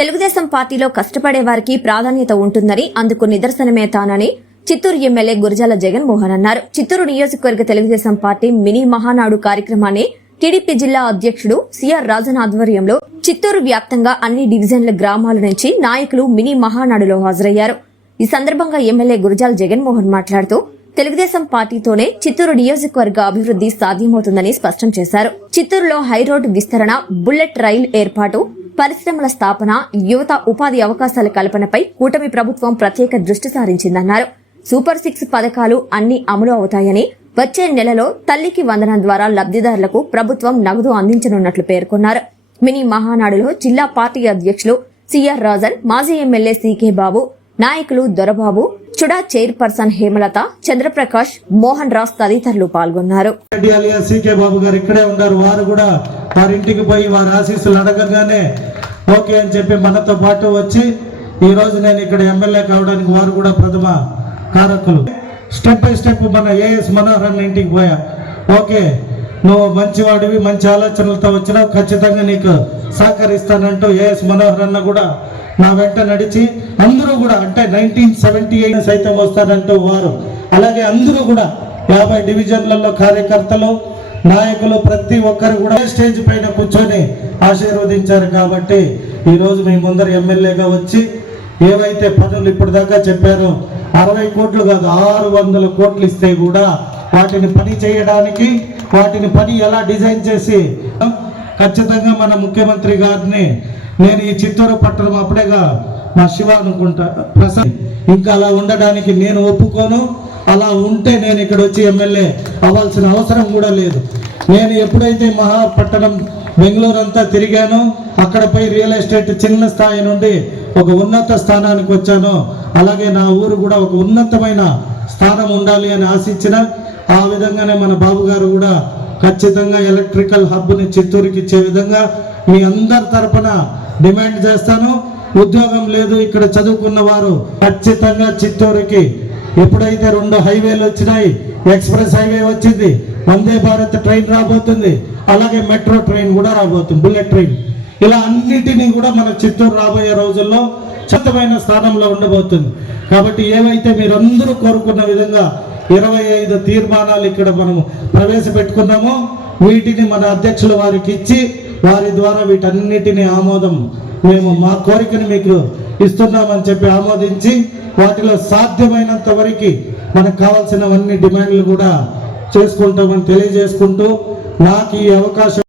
తెలుగుదేశం పార్టీలో కష్టపడే వారికి ప్రాధాన్యత ఉంటుందని అందుకు నిదర్శనమే తానని చిత్తూరు ఎమ్మెల్యే గురజాల జగన్మోహన్ అన్నారు. చిత్తూరు నియోజకవర్గ తెలుగుదేశం పార్టీ మినీ మహానాడు కార్యక్రమాన్ని టీడీపీ జిల్లా అధ్యక్షుడు సిఆర్ రాజన్ ఆధ్వర్యంలో చిత్తూరు వ్యాప్తంగా అన్ని డివిజన్ల గ్రామాల నుంచి నాయకులు మినీ మహానాడులో హాజరయ్యారు. ఈ సందర్భంగా ఎమ్మెల్యే గురజాల జగన్మోహన్ మాట్లాడుతూ తెలుగుదేశం పార్టీతోనే చిత్తూరు నియోజకవర్గ అభివృద్ది సాధ్యమవుతుందని స్పష్టం చేశారు. చిత్తూరులో హైరోడ్డు విస్తరణ, బుల్లెట్ రైలు ఏర్పాటు, పరిశ్రమల స్థాపన, యువత ఉపాధి అవకాశాల కల్పనపై కూటమి ప్రభుత్వం ప్రత్యేక దృష్టి సారించిందన్నారు. సూపర్ 6 పథకాలు అన్ని అమలు అవుతాయని, వచ్చే నెలలో తల్లికి వందనం ద్వారా లబ్దిదారులకు ప్రభుత్వం నగదు అందించనున్నట్లు పేర్కొన్నారు. మినీ మహానాడులో జిల్లా పార్టీ అధ్యక్షులు సిఆర్ రాజన్, మాజీ ఎమ్మెల్యే సీకే బాబు, నాయకులు దొరబాబు, చుడా చైర్పర్సన్ హేమలత, చంద్రప్రకాష్, మోహన్ రాజ్ తదితరులు పాల్గొన్నారు. సీకే బాబు గారు ఇక్కడే ఉన్నారు. వారు కూడా వారింటికి పోయి వారి ఆశీస్సులు అడగగానే ఓకే అని చెప్పి మనతో పాటు వచ్చి ఈ రోజు నేను ఇక్కడ ఎమ్మెల్యే కావడానికి వారు కూడా ప్రథమ కారకులు. స్టెప్ బై స్టెప్ మన ఏఎస్ మనోహర్ అన్న ఇంటికి పోయా. ఓకే, నువ్వు మంచివాడివి, మంచి ఆలోచనలతో వచ్చినావు, ఖచ్చితంగా నీకు సహకరిస్తానంటూ ఏఎస్ మనోహర్ అన్న కూడా నా వెంట నడిచి అందరూ కూడా అంటే 1978 సైతం వస్తారంటూ వారు, అలాగే అందరూ కూడా 50 డివిజన్లలో కార్యకర్తలు, నాయకులు ప్రతి ఒక్కరు కూడా స్టేజ్ పైన కూర్చొని ఆశీర్వదించారు. కాబట్టి ఈరోజు మీ ముందర ఎమ్మెల్యేగా వచ్చి ఏవైతే పనులు ఇప్పుడు దాకా చెప్పారో 60 కోట్లు కాదు 600 కోట్లు ఇస్తే కూడా వాటిని పని చేయడానికి, వాటిని పని ఎలా డిజైన్ చేసి ఖచ్చితంగా మన ముఖ్యమంత్రి గారిని నేను ఈ చిత్తూరు పట్టణం అప్పుడేగా మా శివ అనుకుంటా ప్రసాద్ ఇంకా అలా ఉండడానికి నేను ఒప్పుకోను. అలా ఉంటే నేను ఇక్కడ వచ్చి ఎమ్మెల్యే అవ్వాల్సిన అవసరం కూడా లేదు. నేను ఎప్పుడైతే మహాపట్టణం బెంగళూరు అంతా తిరిగానో, అక్కడ పోయి రియల్ ఎస్టేట్ చిన్న స్థాయి నుండి ఒక ఉన్నత స్థానానికి వచ్చానో, అలాగే నా ఊరు కూడా ఒక ఉన్నతమైన స్థానం ఉండాలి అని ఆశించిన ఆ విధంగానే మన బాబు గారు కూడా ఖచ్చితంగా ఎలక్ట్రికల్ హబ్ని చిత్తూరుకి ఇచ్చే విధంగా మీ అందరి తరపున డిమాండ్ చేస్తాను. ఉద్యోగం లేదు, ఇక్కడ చదువుకున్న వారు ఖచ్చితంగా చిత్తూరుకి ఎప్పుడైతే 2 హైవేలు వచ్చినాయి, ఎక్స్ప్రెస్ హైవే వచ్చింది, వందే భారత్ ట్రైన్ రాబోతుంది, అలాగే మెట్రో ట్రైన్ కూడా రాబోతుంది, బుల్లెట్ ట్రైన్, ఇలా అన్నిటినీ కూడా మన చిత్తూరు రాబోయే రోజుల్లో చక్కమైన స్థానంలో ఉండబోతుంది. కాబట్టి ఏవైతే మీరందరూ కోరుకున్న విధంగా 25 తీర్మానాలు ఇక్కడ మనము ప్రవేశపెట్టుకున్నామో వీటిని మన అధ్యక్షుల వారికి ఇచ్చి వారి ద్వారా వీటన్నిటిని ఆమోదం మేము మా కోరికను మీకు ఇస్తున్నామని చెప్పి ఆమోదించి వాటిలో సాధ్యమైనంత వరకు మనకు కావాల్సినవన్నీ డిమాండ్లు కూడా చేసుకుంటామని తెలియజేసుకుంటూ నాకు ఈ అవకాశం